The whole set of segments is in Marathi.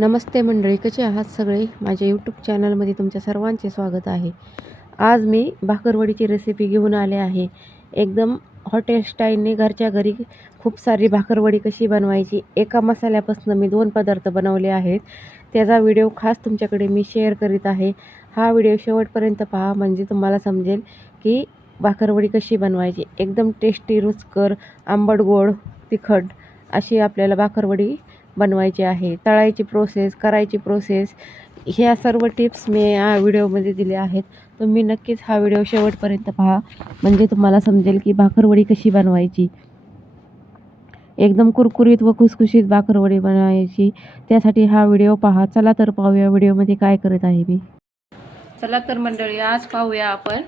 नमस्ते मंडळी कसे आहात सगळे? माझ्या यूट्यूब चॅनलमध्ये तुमच्या सर्वांचे स्वागत आहे. आज मी भाकरवडीची रेसिपी घेऊन आले आहे. एकदम हॉटेल स्टाईलने घरच्या घरी खूप सारी भाकरवडी कशी बनवायची एका मसाल्यापासून मी दोन पदार्थ बनवले आहेत. त्याचा व्हिडिओ खास तुमच्याकडे मी शेअर करीत आहे. हा व्हिडिओ शेवटपर्यंत पहा म्हणजे तुम्हाला समजेल की भाकरवडी कशी बनवायची. एकदम टेस्टी रुचकर आंबट गोड तिखट अशी आपल्याला भाकरवडी बनवायची आहे तळायची प्रोसेस करायची प्रोसेस ह्या सर्व टिप्स मी या व्हिडिओमध्ये दिल्या आहेत. तुम्ही नक्कीच हा व्हिडिओ शेवटपर्यंत पहा. म्हणजे तुम्हाला समजेल की भाकरवडी कशी बनवायची. एकदम कुरकुरीत व खुसखुशीत भाकरवडी बनवायची. त्यासाठी हा व्हिडिओ पहा. चला तर पाहूया व्हिडिओमध्ये काय करत आहे मी. चला तर मंडळी आज पाहूया आपण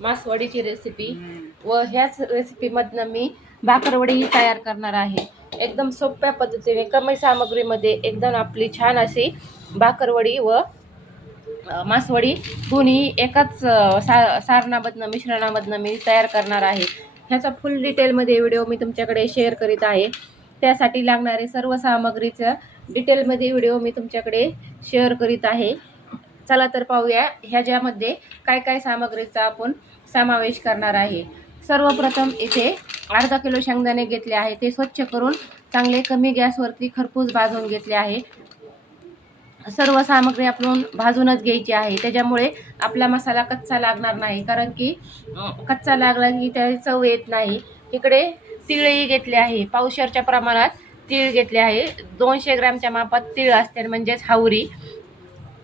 मासवडीची रेसिपी व ह्याच रेसिपीमधनं मी भाकरवडी तयार करणार आहे. एकदम सोप्या पद्धतीने कमी सामग्रीमध्ये एकदम आपली छान अशी भाकरवडी व मासवडी दोन्ही एकाच सा सारणामधनं मिश्रणामधनं मी तयार करणार आहे. ह्याचा फुल डिटेलमध्ये व्हिडिओ मी तुमच्याकडे शेअर करीत आहे. त्यासाठी लागणारे सर्व सामग्रीचं डिटेलमध्ये व्हिडिओ मी तुमच्याकडे शेअर करीत आहे. चला तर पाहूया ह्याच्यामध्ये काय काय सामग्रीचा आपण समावेश करणार आहे. सर्वप्रथम इथे अर्धा किलो शेंगदाणे घेतले आहे. ते स्वच्छ करून चांगले कमी गॅसवरती खरपूस भाजून घेतले आहे. सर्व सामग्री आपण भाजूनच घ्यायची आहे. त्याच्यामुळे आपला मसाला कच्चा लागणार नाही. कारण की कच्चा लागला की त्याची चव येत नाही. इकडे तिळही घेतले आहे. पावशरच्या प्रमाणात तीळ घेतले आहे. दोनशे ग्रॅमच्या मापात तीळ असते म्हणजेच हावरी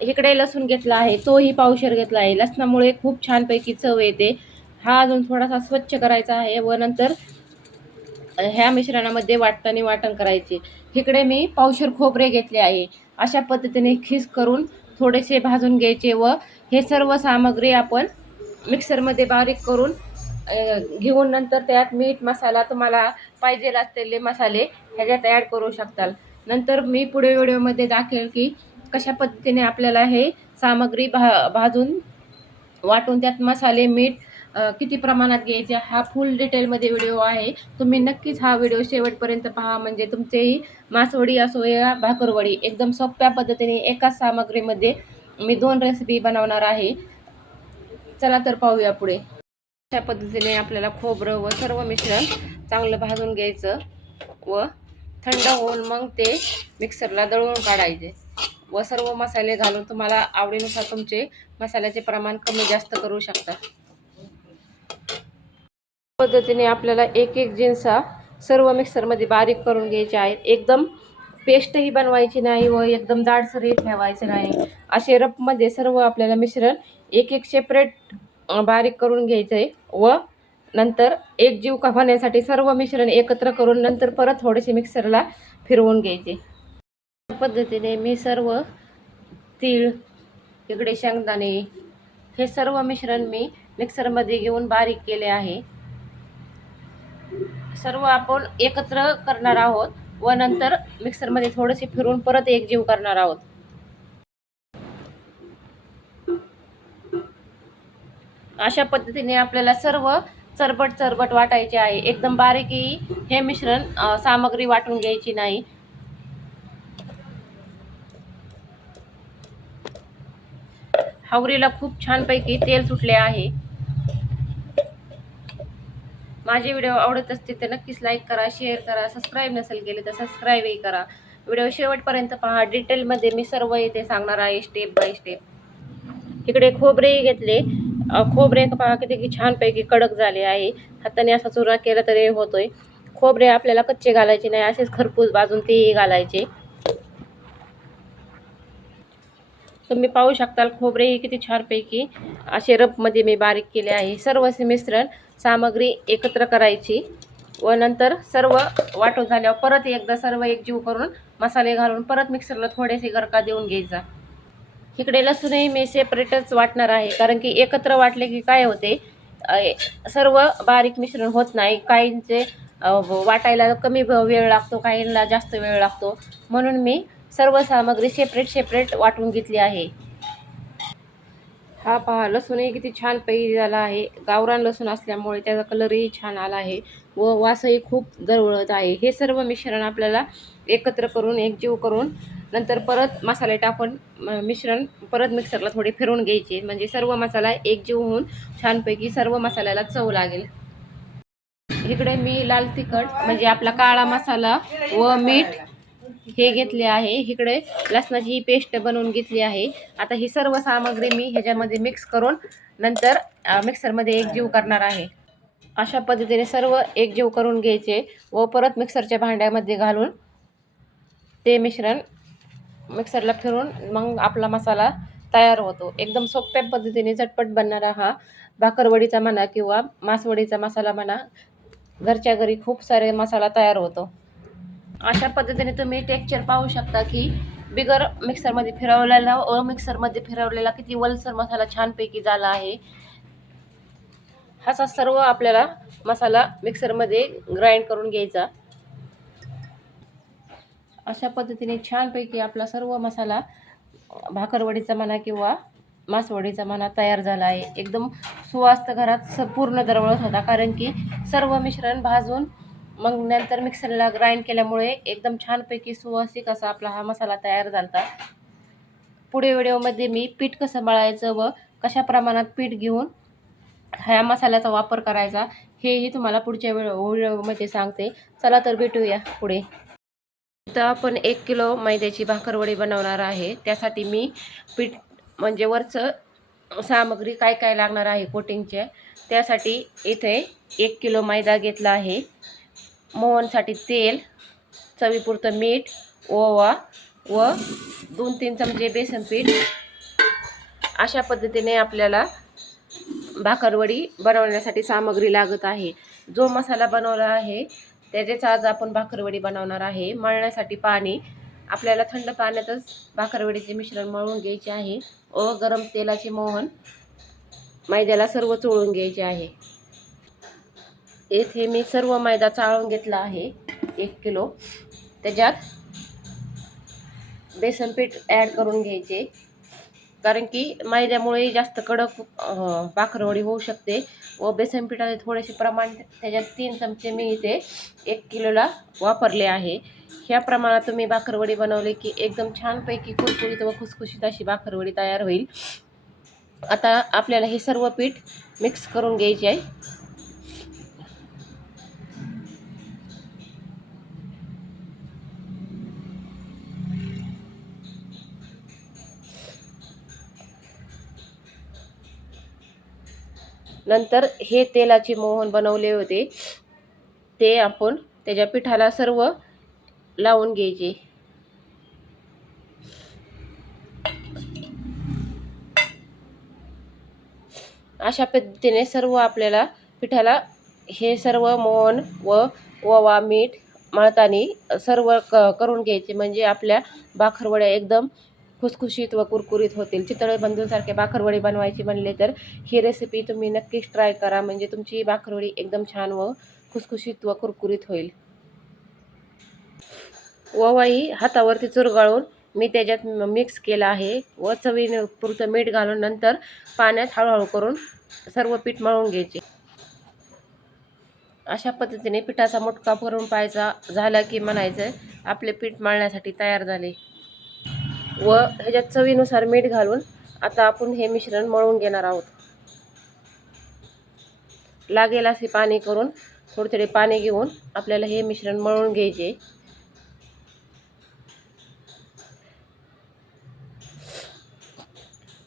इकडे लसूण घेतला आहे. तोही पावशर घेतला आहे. लसणामुळे खूप छानपैकी चव येते. हा अजून थोडासा स्वच्छ करायचा आहे व नंतर ह्या मिश्रणामध्ये वाटताना वाटण करायचे. इकडे मी पावशर खोबरे घेतले आहे. अशा पद्धतीने खीस करून थोडेसे भाजून घ्यायचे व हे सर्व सामग्री आपण मिक्सरमध्ये बारीक करून घेऊन नंतर त्यात मीठ मसाला तुम्हाला पाहिजे असलेले मसाले ह्याच्यात ॲड करू शकताल. नंतर मी पुढे व्हिडिओमध्ये दाखवेल की कशा पद्धतीने आपल्याला हे सामग्री भा भाजून वाटून त्यात मसाले मीठ किती प्रमाणात घ्यायचे हा फुल डिटेलमध्ये व्हिडिओ आहे. तुम्ही नक्कीच हा व्हिडिओ शेवटपर्यंत पहा. म्हणजे तुमचेही मासवडी असो या भाकरवडी एकदम सोप्या पद्धतीने एकाच सामग्रीमध्ये मी दोन रेसिपी बनवणार आहे. चला तर पाहूया पुढे. अशा पद्धतीने आपल्याला खोबरं व सर्व मिश्रण चांगलं भाजून घ्यायचं व थंड होऊन मग ते मिक्सरला दळून काढायचे. व सर्व मसाले घालून तुम्हाला आवडीनुसार तुमचे मसाल्याचे प्रमाण कमी जास्त करू शकता. पद्धतीने आपल्याला एक एक जिन्सा सर्व मिक्सरमध्ये बारीक करून घ्यायचे आहेत. एकदम पेस्टही बनवायची नाही व एकदम जाडसरही ठेवायचं नाही. असे रफमध्ये सर्व आपल्याला मिश्रण एक एक सेपरेट बारीक करून घ्यायचं आहे व नंतर एक जीव का होण्यासाठी सर्व मिश्रण एकत्र करून नंतर परत थोडेसे मिक्सरला फिरवून घ्यायचे. पद्धतीने मी सर्व तीळ इकडे शेंगदाणे हे सर्व मिश्रण मी मिक्सरमध्ये घेऊन बारीक केले आहे. सर्व आपण एकत्र करणार आहोत व नंतर मिक्सरमध्ये थोडेसे फिरून परत एकजीव करणार आहोत. अशा पद्धतीने आपल्याला सर्व चरबट चरबट वाटायचे आहे. एकदम बारीकही हे मिश्रण सामग्री वाटून घ्यायची नाही. हावरीला खूप छानपैकी तेल सुटले आहे. माझे व्हिडिओ आवडत असतील तर नक्कीच लाईक करा शेअर करा सबस्क्राईब नसेल केले तर सबस्क्राईबही करा. व्हिडिओ शेवटपर्यंत पहा डिटेलमध्ये मी सर्व इथे सांगणार आहे स्टेप बाय स्टेप इकडे खोबरेही घेतले. खोबरे पहा किती की छानपैकी कडक झाले आहे. हाताने असा चुरा केला तरी होतोय. खोबरे आपल्याला कच्चे घालायचे नाही असेच खरपूस बाजून तेही घालायचे. तुम्ही पाहू शकताल खोबरेही किती छानपैकी असे रपमध्ये मी बारीक केले आहे. सर्व मिश्रण सामग्री एकत्र करायची व नंतर सर्व वाटून झाल्यावर परत एकदा सर्व एकजीव करून मसाले घालून परत मिक्सरला थोडेसे गरका देऊन घ्यायचा. इकडे लसूणही मी सेपरेटच वाटणार आहे. कारण की एकत्र वाटले की काय होते? सर्व बारीक मिश्रण होत नाही. काहींचे वाटायला कमी वेळ लागतो काहींना जास्त वेळ लागतो. म्हणून मी सर्व सामग्री सेपरेट सेपरेट वाटून घेतली आहे. हा पहा लसूणही किती छान पैकी झाला आहे. गावरान लसूण असल्यामुळे त्याचा कलरही छान आला आहे व वासही खूप दरवळत आहे. हे सर्व मिश्रण आपल्याला एकत्र करून एकजीव करून नंतर परत मसाले टाकून मिश्रण परत मिक्सरला थोडे फिरवून घ्यायचे. म्हणजे सर्व मसाला एकजीव होऊन छानपैकी सर्व मसाल्याला चव लागेल. इकडे मी लाल तिखट म्हणजे आपला काळा मसाला व मीठ हे घेतले आहे. इकडे लसणाची ही पेस्ट बनवून घेतली आहे. आता ही सर्व सामग्री मी ह्याच्यामध्ये मिक्स करून नंतर मिक्सरमध्ये एकजीव करणार आहे. अशा पद्धतीने सर्व एकजीव करून घ्यायचे व परत मिक्सरच्या भांड्यामध्ये घालून ते मिश्रण मिक्सरला फिरून मग आपला मसाला तयार होतो. एकदम सोप्या पद्धतीने झटपट बनणारा हा भाकरवडीचा म्हणा किंवा मासवडीचा मसाला म्हणा घरच्या घरी खूप सारे मसाला तयार होतो. अशा पद्धतीने तुम्ही टेक्चर पाहू शकता की बिगर मिक्सरमध्ये फिरवलेला व मिक्सरमध्ये फिरवलेला किती वलसर मसाला छानपैकी झाला आहे. असा सर्व आपल्याला मसाला मिक्सरमध्ये ग्राइंड करून घ्यायचा. अशा पद्धतीने छानपैकी आपला सर्व मसाला भाकरवडीचा म्हणा किंवा मासवडीचा म्हणा तयार झाला आहे. एकदम सुवास्त घरात स पूर्ण दरवळत होता. कारण की सर्व मिश्रण भाजून मग नंतर मिक्सरला ग्राइंड केल्यामुळे एकदम छानपैकी सुवासिक असा आपला हा मसाला तयार झाला पुढे व्हिडिओमध्ये मी पीठ कसं मळायचं व कशा प्रमाणात पीठ घेऊन ह्या मसाल्याचा वापर करायचा हेही तुम्हाला पुढच्या वेळ व्हिडिओमध्ये सांगते. चला तर भेटूया पुढे. तर आपण एक किलो मैद्याची भाकरवडी बनवणार आहे. त्यासाठी मी पीठ म्हणजे वरचं सामग्री काय काय लागणार आहे कोटिंगचे त्यासाठी इथे एक किलो मैदा घेतला आहे. मोहनसाठी तेल चवीपुरतं मीठ ओवा व दोन तीन चमचे बेसन पीठ. अशा पद्धतीने आपल्याला भाकरवडी बनवण्यासाठी सामग्री लागत आहे. जो मसाला बनवला आहे त्याचेच आज आपण भाकरवडी बनवणार आहे. मळण्यासाठी पाणी आपल्याला थंड पाण्यातच भाकरवडीचे मिश्रण मळून घ्यायचे आहे. व गरम तेलाचे मोहन मैद्याला सर्व चोळून घ्यायचे आहे. येथे मी सर्व मैदा चाळून घेतला आहे एक किलो. त्याच्यात बेसन पीठ ॲड करून घ्यायचे. कारण की मैद्यामुळे जास्त कडक अं, भाकरवडी होऊ शकते व बेसन पिठाचे थोडेसे प्रमाण त्याच्यात तीन चमचे मी इथे एक किलोला वापरले आहे. ह्या प्रमाणात तुम्ही भाकरवडी बनवली की एकदम छानपैकी कुरकुरीत व खुसखुशीत अशी भाकरवडी तयार होईल. आता आपल्याला हे सर्व पीठ मिक्स करून घ्यायचे आहे. नंतर हे तेलाचे मोहन बनवले होते. ते आपण त्याच्या पिठाला सर्व लावून घ्यायचे. अशा पद्धतीने सर्व आपल्याला पिठाला हे सर्व मोहन व ओवा मीठ मळतानी सर्व क करून घ्यायचे. म्हणजे आपल्या बाखरवड्या एकदम खुसखुशीत व कुरकुरीत होतील. चितळे बंधूंसारखे भाकरवडी बनवायची म्हणले तर ही रेसिपी तुम्ही नक्कीच ट्राय करा. म्हणजे तुमची भाकरवडी एकदम छान व खुसखुशीत व कुरकुरीत होईल. ववाई हातावरती चुरगाळून मी त्याच्यात मिक्स केला आहे. व चवीने पुरतं मीठ घालून नंतर पाण्यात हळूहळू करून सर्व पीठ मळून घ्यायचे. अशा पद्धतीने पिठाचा मुटका करून पाहायचा झाला की म्हणायचं आपले पीठ मळण्यासाठी तयार झाले. व ह्याच्यात चवीनुसार मीठ घालून आता आपण हे मिश्रण मळून घेणार आहोत. लागेल असे पाणी करून थोडे थोडे पाणी घेऊन आपल्याला हे मिश्रण मळून घ्यायचे.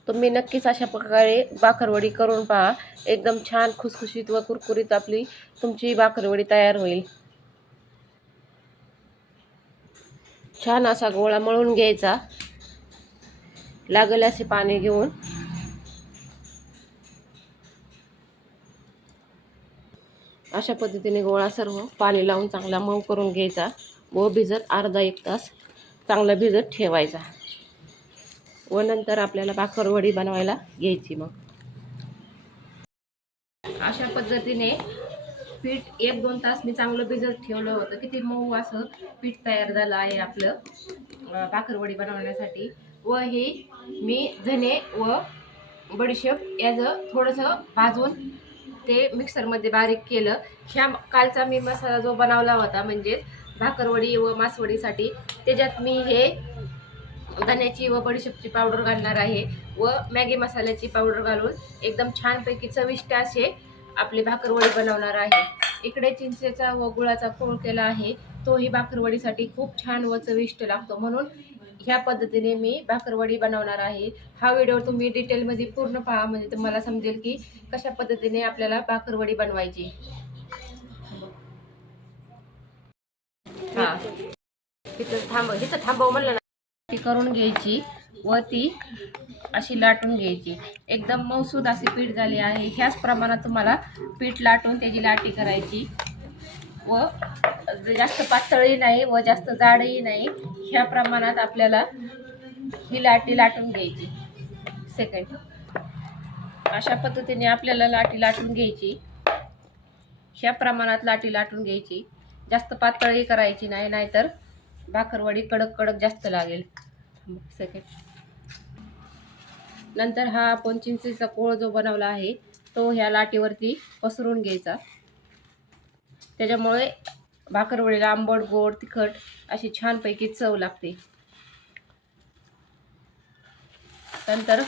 तुम्ही नक्कीच अशा प्रकारे बाकरवडी करून पहा. एकदम छान खुसखुशीत व कुरकुरीत आपली तुमची बाकरवडी तयार होईल. छान असा गोळा मळून घ्यायचा. लागेल असे पाणी घेऊन. अशा पद्धतीने गोळा सर्व पाणी लावून चांगला मऊ करून घ्यायचा व भिजत अर्धा एक तास चांगला भिजत ठेवायचा. व नंतर आपल्याला भाकरवडी बनवायला घ्यायची मग. अशा पद्धतीने पीठ एक दोन तास मी चांगलं भिजत ठेवलं होतं. किती मऊ असं पीठ तयार झालं आहे आपलं अं, भाकरवडी बनवण्यासाठी. व हे मी धने व बडीशेप याचं थोडंसं भाजून ते मिक्सरमध्ये बारीक केलं. ह्या कालचा मी मसाला जो बनवला होता म्हणजेच भाकरवडी व मासवडीसाठी त्याच्यात मी हे धन्याची व बडीशेपची पावडर घालणार आहे व मॅगी मसाल्याची पावडर घालून एकदम छानपैकी चविष्ट असे आपली भाकरवडी बनवणार आहे. इकडे चिंचेचा व गुळाचा कोळ केला आहे तोही भाकरवडीसाठी खूप छान व चविष्ट लागतो. म्हणून ह्या पद्धतीने मी भाकरवडी बनवणार आहे. हा व्हिडिओ तुम्ही डिटेलमध्ये पूर्ण पहा म्हणजे तुम्हाला समजेल की कशा पद्धतीने आपल्याला भाकरवडी बनवायची. हा. तिथं थांब तिथं थांबव म्हणलं ना. ती करून घ्यायची व ती अशी लाटून घ्यायची. एकदम मौसूद अशी पीठ झाली आहे. ह्याच प्रमाणात तुम्हाला पीठ लाटून त्याची लाटी करायची व जास्त पातळही नाही व जास्त जाडही नाही. ह्या प्रमाणात आपल्याला ही लाटी लाटून घ्यायची. सेकंड अशा पद्धतीने आपल्याला लाटी लाटून घ्यायची. ह्या प्रमाणात लाटी लाटून घ्यायची. जास्त पातळही करायची नाही नाहीतर भाकरवडी कडक कडक जास्त लागेल. सेकंड नंतर हा आपण चिंचेचा कोळ जो बनवला आहे तो ह्या लाटीवरती पसरून घ्यायचा. त्याच्यामुळे भाकरवडीला आंबट गोड तिखट अशी छानपैकी चव लागते. नंतर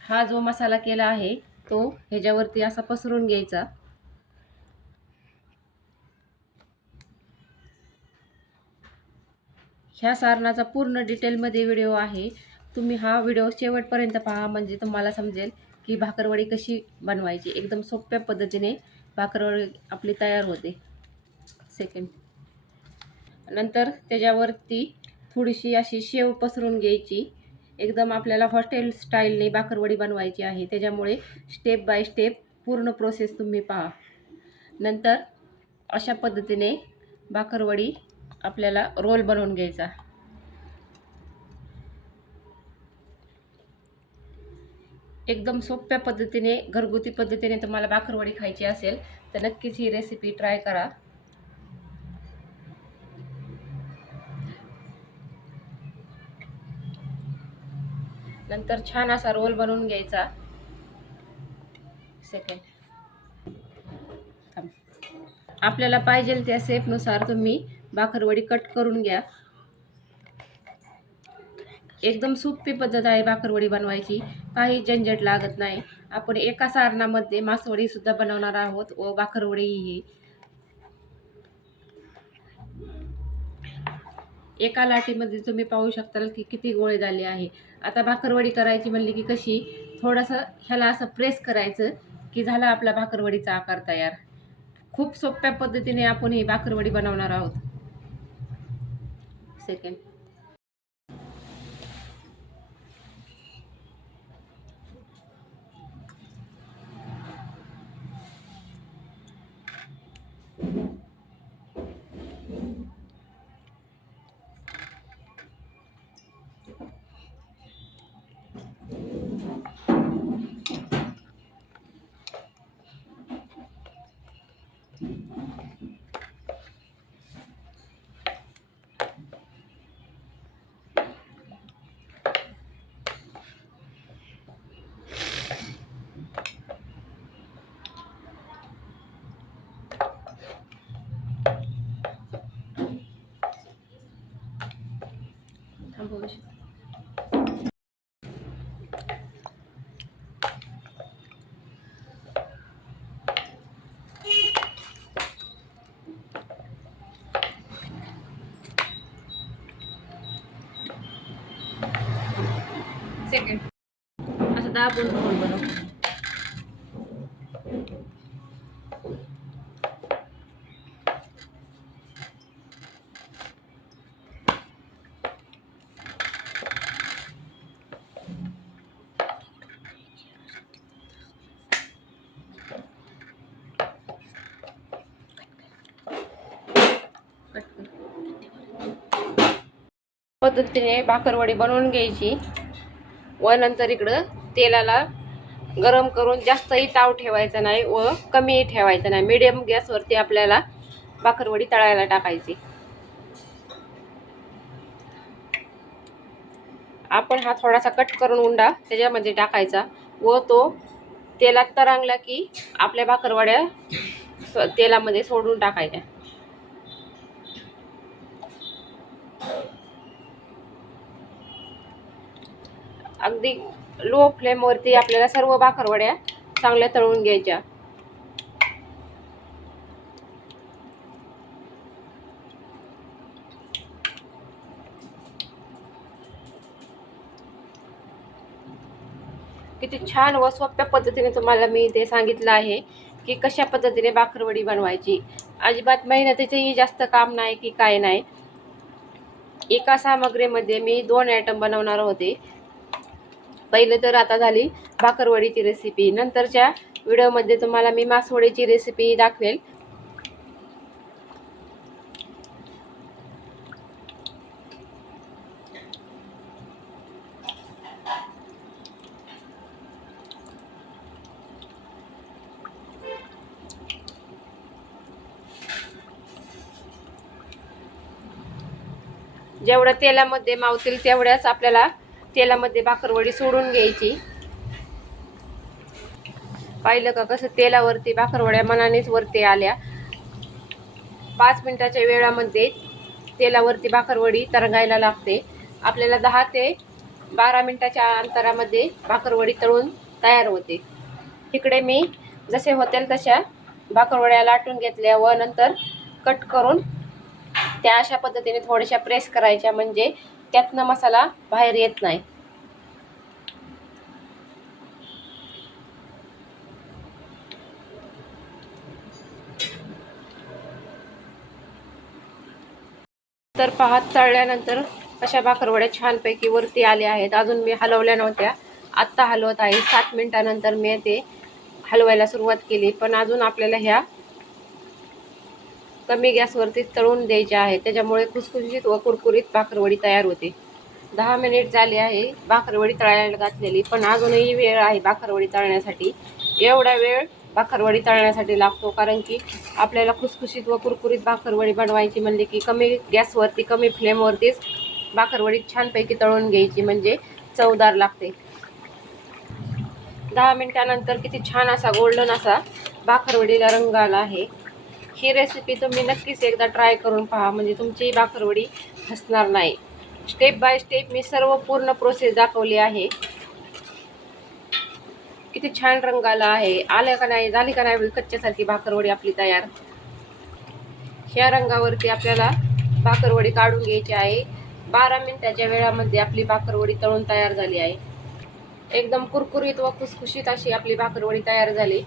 हा जो मसाला केला आहे तो ह्याच्यावरती असा पसरून घ्यायचा. ह्या सारणाचा पूर्ण डिटेलमध्ये व्हिडिओ आहे. तुम्ही हा व्हिडिओ शेवटपर्यंत पहा म्हणजे तुम्हाला समजेल की भाकरवडी कशी बनवायची. एकदम सोप्या पद्धतीने भाकरवडी आपली तयार होते. सेकंड नंतर त्याच्यावरती थोडीशी अशी शेव पसरून घ्यायची. एकदम आपल्याला हॉटेल स्टाईलने बाकरवडी बनवायची आहे. त्याच्यामुळे स्टेप बाय स्टेप पूर्ण प्रोसेस तुम्ही पहा. नंतर अशा पद्धतीने भाकरवडी आपल्याला रोल बनवून घ्यायचा. एकदम सोप्या पद्धतीने घरगुती पद्धतीने तुम्हाला बाकरवडी खायची असेल तर नक्कीच ही रेसिपी ट्राय करा. नंतर छान असा रोल बनवून घ्यायचा. सेकंड आपल्याला पाहिजे त्या सेपनुसार तुम्ही भाकरवडी कट करून घ्या. एकदम सोपी पद्धत आहे भाकरवडी बनवायची. काही झंझट लागत नाही. आपण एका सारणामध्ये मासवडी सुद्धा बनवणार आहोत व भाकरवडी एका लाटीमध्ये तुम्ही पाहू शकताल की किती गोळे झाले आहे. आता भाकरवडी करायची म्हणली की कशी थोडंसं ह्याला असं प्रेस करायचं की झाला आपला भाकरवडीचा आकार तयार. खूप सोप्या पद्धतीने आपण ही भाकरवडी बनवणार आहोत. सेकंड थांबवू शकतो सेकंड असं दाबून रोल बनव. पद्धतीने भाकरवडी बनवून घ्यायची. व नंतर इकडं तेलाला गरम करून जास्तही ताव ठेवायचा नाही व कमीही ठेवायचा नाही. मिडियम गॅसवरती आपल्याला भाकरवडी तळायला टाकायची. आपण हा थोडासा कट करून उंडा त्याच्यामध्ये टाकायचा व तो तेलात तरंगला की आपल्या भाकरवड्या स- तेलामध्ये सोडून टाकायच्या. अगदी लो फ्लेमवरती आपल्याला सर्व बाकरवड्या चांगल्या तळून घ्यायच्या. किती छान व सोप्या पद्धतीने तुम्हाला मी ते सांगितलं आहे की कशा पद्धतीने बाकरवडी बनवायची. अजिबात मेहनतीचंही जास्त काम नाही की काय नाही. एका सामग्रीमध्ये मी दोन आयटम बनवणार होते. पहिले तर आता झाली भाकरवडीची रेसिपी नंतरच्या व्हिडिओमध्ये तुम्हाला मी मासवडीची रेसिपी दाखवेल. जेवढ्या तेलामध्ये मावतील तेवढ्याच आपल्याला तेलामध्ये भाकरवडी सोडून घ्यायची. पाहिलं का कसं तेलावरती भाकरवड्या मनानेच वरती आल्या. पाच मिनिटाच्या वेळामध्ये तेलावरती भाकरवडी तरंगायला लागते. आपल्याला दहा ते बारा मिनिटाच्या अंतरामध्ये भाकरवडी तळून तयार होते. इकडे मी जसे होतील तशा भाकरवड्या लाटून घेतल्या व नंतर कट करून त्या अशा पद्धतीने थोड्याशा प्रेस करायच्या. म्हणजे त्यातनं मसाला बाहेर येत नाही. तर पाहत तळल्यानंतर अशा भाकरवड्या छानपैकी वरती आल्या आहेत. अजून मी हलवल्या नव्हत्या. आत्ता हलवत आहे. सात मिनिटानंतर मी ते हलवायला सुरुवात केली. पण अजून आपल्याला ह्या कमी गॅसवरती तळून द्यायचे आहे. त्याच्यामुळे खुसखुशीत व कुरकुरीत भाकरवडी तयार होते. दहा मिनिट झाली आहे. भाकरवडी तळायला घातलेली पण अजूनही वेळ आहे भाकरवडी तळण्यासाठी. एवढा वेळ भाकरवडी तळण्यासाठी लागतो कारण की आपल्याला खुसखुशीत व कुरकुरीत भाकरवडी बनवायची म्हणले की कमी गॅसवरती कमी फ्लेमवरतीच भाकरवडी छानपैकी तळून घ्यायची म्हणजे चवदार लागते. दहा मिनिटानंतर किती छान असा गोल्डन असा भाकरवडीला रंग आला आहे. ही रेसिपी तुम्ही नक्कीच एकदा ट्राय करून पहा. म्हणजे तुमची भाकरवडी हसणार नाही. स्टेप बाय स्टेप मी सर्व पूर्ण प्रोसेस दाखवली आहे. किती छान रंग आला आहे. आलं का नाही झाली का नाही कच्च्यासारखी भाकरवडी आपली तयार. ह्या रंगावरती आपल्याला भाकरवडी काढून घ्यायची आहे. बारा मिनिटाच्या वेळामध्ये आपली भाकरवडी तळून तयार झाली आहे. एकदम कुरकुरीत व खुसखुशीत अशी आपली भाकरवडी तयार झाली.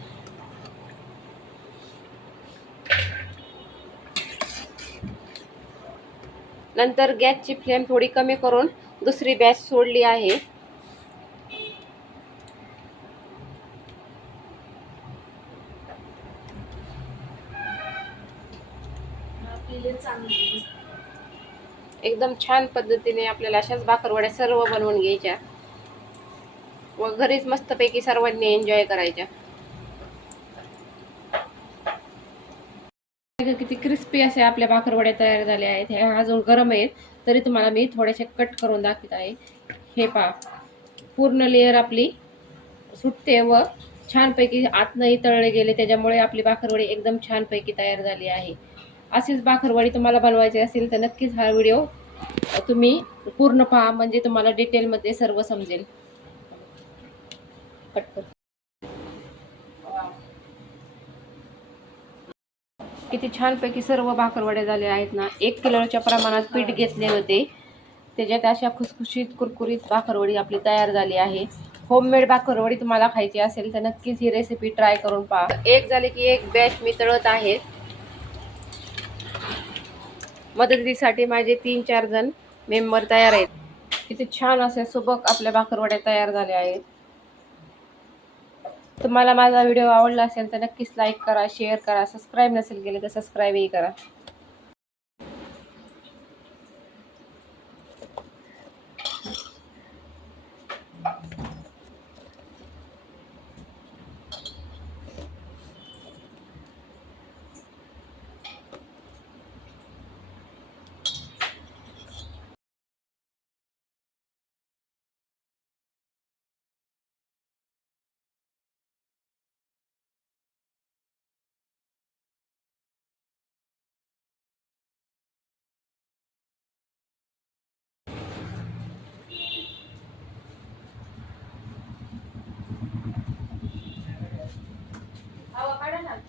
नंतर गॅसची फ्लेम थोडी कमी करून दुसरी बॅच सोडली आहे. एकदम छान पद्धतीने आपल्याला अशाच भाकरवड्या सर्व बनवून घ्यायच्या. व घरीच मस्तपैकी सर्वांनी एन्जॉय करायच्या. किती क्रिस्पी असे आपल्या भाकरवड्या तयार झाल्या आहेत. हे अजून गरम आहेत. तरी तुम्हाला मी थोडेसे कट करून दाखवत आहे. हे पहा. पूर्ण लेअर आपली सुटते व छानपैकी आतनंही तळले गेले. त्याच्यामुळे आपली भाकरवडी एकदम छानपैकी तयार झाली आहे. अशीच भाकरवडी तुम्हाला बनवायची असेल तर नक्कीच हा व्हिडिओ तुम्ही पूर्ण पहा. म्हणजे तुम्हाला डिटेलमध्ये सर्व समजेल. कट किती छानपैकी सर्व भाकरवडे झाले आहेत ना. एक किलोच्या प्रमाणात पीठ घेतले होते. त्याच्यात अशा खुसखुशीत कुरकुरीत भाकरवडी आपली तयार झाली आहे. होममेड भाकरवडी तुम्हाला खायची असेल तर नक्कीच ही रेसिपी ट्राय करून पहा. एक झाले की एक बॅच मी तळत आहे. मदतीसाठी माझे तीन चार जण मेंबर तयार आहेत. किती छान असे सुबक आपल्या भाकरवड्या तयार झाल्या आहेत. तुम्हाला माझा व्हिडिओ आवडला असेल तर नक्कीच लाईक करा शेअर करा सबस्क्राईब नसेल केले तर सबस्क्राईबही करा. આવા કાઢે ને